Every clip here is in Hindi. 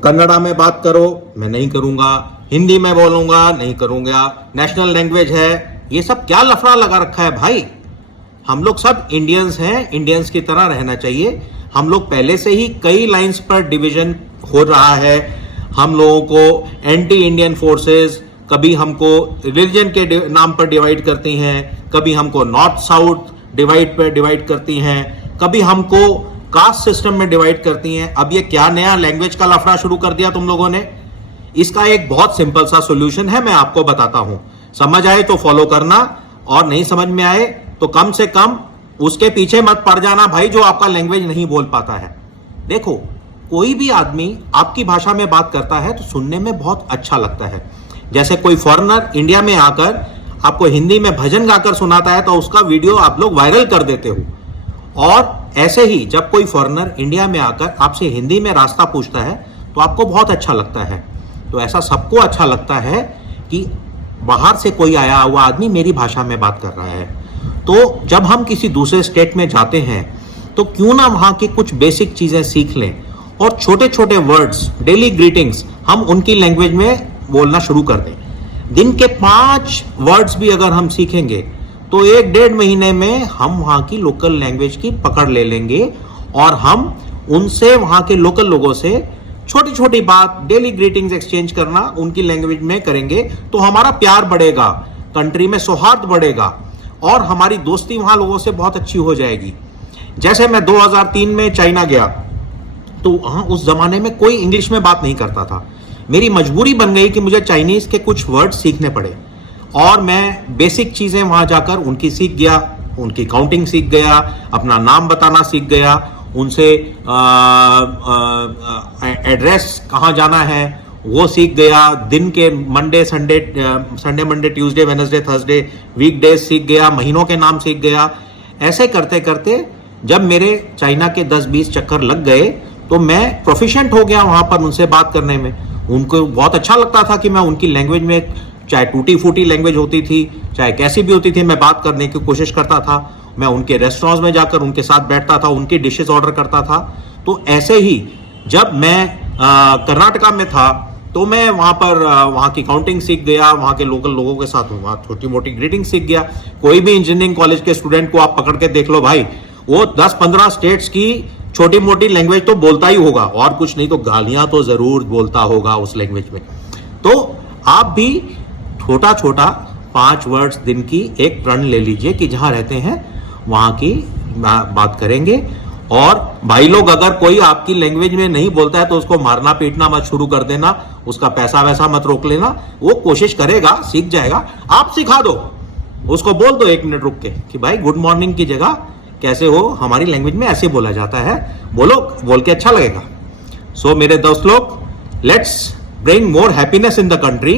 कन्नड़ा में बात करो, मैं नहीं करूंगा, हिंदी में बोलूंगा, नहीं करूंगा, नेशनल लैंग्वेज है, ये सब क्या लफड़ा लगा रखा है भाई। हम लोग सब इंडियंस हैं, इंडियंस की तरह रहना चाहिए। हम लोग पहले से ही कई लाइंस पर डिवीजन हो रहा है। हम लोगों को एंटी इंडियन फोर्सेस कभी हमको रिलीजन के नाम पर डिवाइड करती हैं, कभी हमको नॉर्थ साउथ डिवाइड करती हैं, कभी हमको कास्ट सिस्टम में डिवाइड करती हैं। अब ये क्या नया लैंग्वेज का लफड़ा शुरू कर दिया तुम लोगों ने। इसका एक बहुत सिंपल सा सॉल्यूशन है, मैं आपको बताता हूं। समझ आए तो फॉलो करना, और नहीं समझ में आए तो कम से कम उसके पीछे मत पड़ जाना भाई जो आपका लैंग्वेज नहीं बोल पाता है। देखो, कोई भी आदमी आपकी भाषा में बात करता है तो सुनने में बहुत अच्छा लगता है। जैसे कोई फॉरेनर इंडिया में आकर आपको हिंदी में भजन गाकर सुनाता है तो उसका वीडियो आप लोग वायरल कर देते हो। और ऐसे ही जब कोई फॉरेनर इंडिया में आकर आपसे हिंदी में रास्ता पूछता है तो आपको बहुत अच्छा लगता है। तो ऐसा सबको अच्छा लगता है कि बाहर से कोई आया हुआ आदमी मेरी भाषा में बात कर रहा है। तो जब हम किसी दूसरे स्टेट में जाते हैं तो क्यों ना वहां की कुछ बेसिक चीजें सीख लें, और छोटे छोटे वर्ड्स, डेली ग्रीटिंग्स हम उनकी लैंग्वेज में बोलना शुरू कर दें। दिन के 5 वर्ड्स भी अगर हम सीखेंगे तो 1-1.5 महीने में हम वहां की लोकल लैंग्वेज की पकड़ ले लेंगे, और हम उनसे, वहां के लोकल लोगों से छोटी छोटी बात, डेली ग्रीटिंग्स एक्सचेंज करना उनकी लैंग्वेज में करेंगे तो हमारा प्यार बढ़ेगा, कंट्री में सौहार्द बढ़ेगा, और हमारी दोस्ती वहां लोगों से बहुत अच्छी हो जाएगी। जैसे मैं 2003 में चाइना गया तो वहां उस जमाने में कोई इंग्लिश में बात नहीं करता था। मेरी मजबूरी बन गई कि मुझे चाइनीज के कुछ वर्ड सीखने पड़े, और मैं बेसिक चीजें वहां जाकर उनकी सीख गया, उनकी काउंटिंग सीख गया, अपना नाम बताना सीख गया, उनसे एड्रेस कहाँ जाना है वो सीख गया, दिन के Sunday Monday Tuesday Wednesday Thursday weekdays सीख गया, महीनों के नाम सीख गया। ऐसे करते करते जब मेरे चाइना के 10-20 चक्कर लग गए तो मैं प्रोफिशिएंट हो गया वहां पर उनसे बात करने में। उनको बहुत अच्छा लगता था कि मैं उनकी लैंग्वेज में, चाहे टूटी फूटी लैंग्वेज होती थी, चाहे कैसी भी होती थी, मैं बात करने की कोशिश करता था। मैं उनके रेस्टोरेंट्स में जाकर उनके साथ बैठता था, उनकी डिशेस ऑर्डर करता था। तो ऐसे ही जब मैं कर्नाटका में था तो मैं वहां पर वहां की काउंटिंग सीख गया, वहां के लोकल लोगों के साथ वहां छोटी मोटी ग्रीटिंग सीख गया। कोई भी इंजीनियरिंग कॉलेज के स्टूडेंट को आप पकड़ के देख लो भाई, वो 10-15 स्टेट्स की छोटी मोटी लैंग्वेज तो बोलता ही होगा, और कुछ नहीं तो गालियां तो जरूर बोलता होगा उस लैंग्वेज में। तो आप भी छोटा छोटा 5 वर्ड्स दिन की एक प्रण ले लीजिए कि जहां रहते हैं वहां की बात करेंगे। और भाई लोग, अगर कोई आपकी लैंग्वेज में नहीं बोलता है तो उसको मारना पीटना मत शुरू कर देना, उसका पैसा वैसा मत रोक लेना। वो कोशिश करेगा, सीख जाएगा, आप सिखा दो उसको। बोल दो 1 मिनट रुक के कि भाई गुड मॉर्निंग की जगह कैसे हो हमारी लैंग्वेज में ऐसे बोला जाता है, बोलो, बोल के अच्छा लगेगा। सो मेरे दोस्त लोग, let's bring more happiness in the country.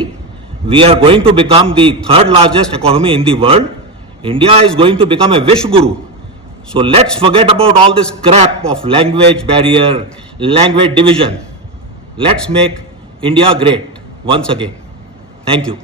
We are going to become the 3rd largest economy in the world. India is going to become a wish guru. So let's forget about all this crap of language barrier, language division. Let's make India great once again. Thank you.